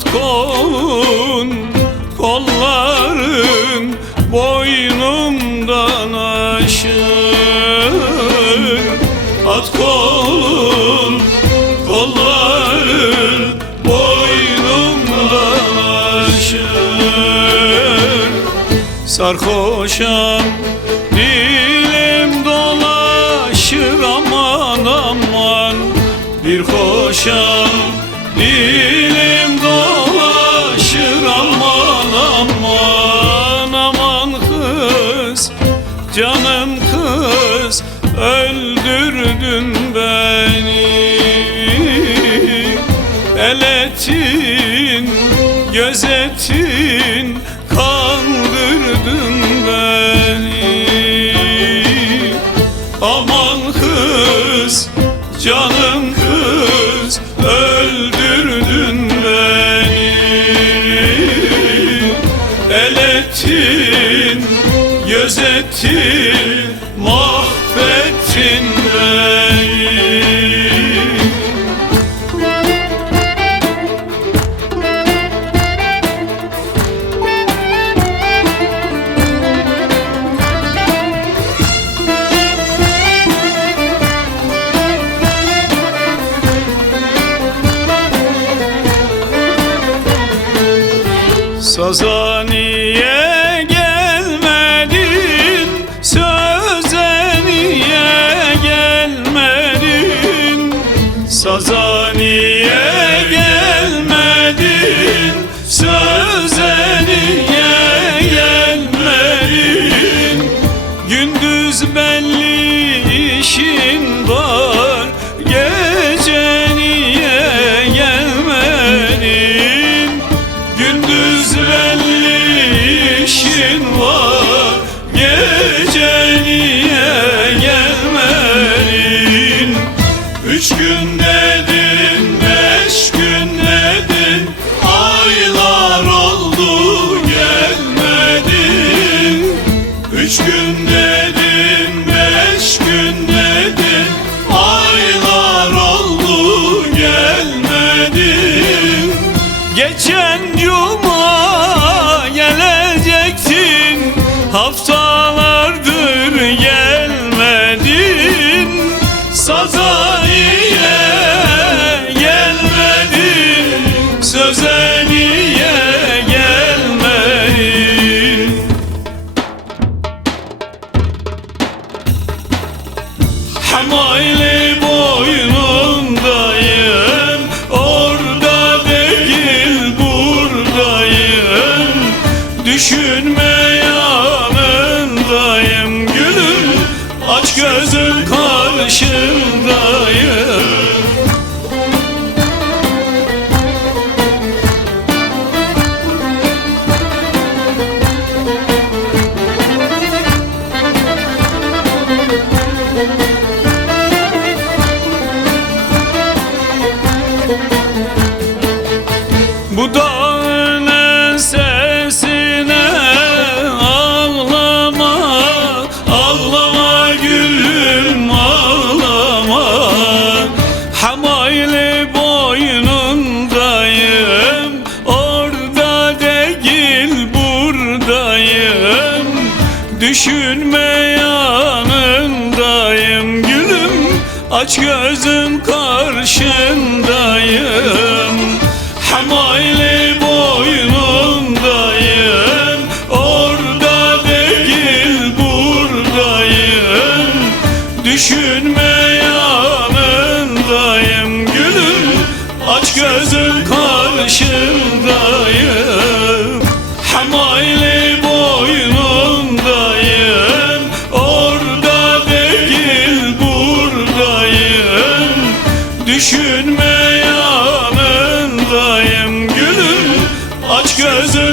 At kolun, kolların boynumdan aşır. At kolun, kolların boynumdan aşır. Sarhoşam dilim dolaşır aman aman. Bir hoşam dilim dolaşır aman aman. Aman kız, canım kız, öldürdün beni. El ettin, göz ettin, kandırdın beni. Aman kız, canım kız, öldürdün beni. El ettin, göz ettin, mahvettin beni. Saza niye gelmedin, söze niye gelmedin? Saza niye gelmedin, söze niye gelmedin? Gündüz belli işin var, gece niye gelmedin? Gündüz belli işin var, gece niye gelmedin? 3 gün dedin, 5 gün dedin, aylar oldu gelmedin. 3 gün dedin, 5 gün dedin, aylar oldu gelmedin. Geçen cuma gelecektin, haftalardır gelmedin. Saza niye gelmedin, söze niye gelmedin? Hamayli boynundayım, orada değil buradayım. Düşünme yanındayım gülüm, aç gözüm karşındayım. Bu dağın ensesine ağlama, ağlama gülüm ağlama. Hamayli boynundayım, orada değil buradayım. Düşünme yanındayım gülüm, aç gözüm karşındayım. Hamayli boynundayım, orada değil buradayım. Düşünme yanındayım gülüm, aç gözüm karşındayım. Hamayli boynundayım, orada değil buradayım. Düşünme yanındayım gülüm, aç gözüm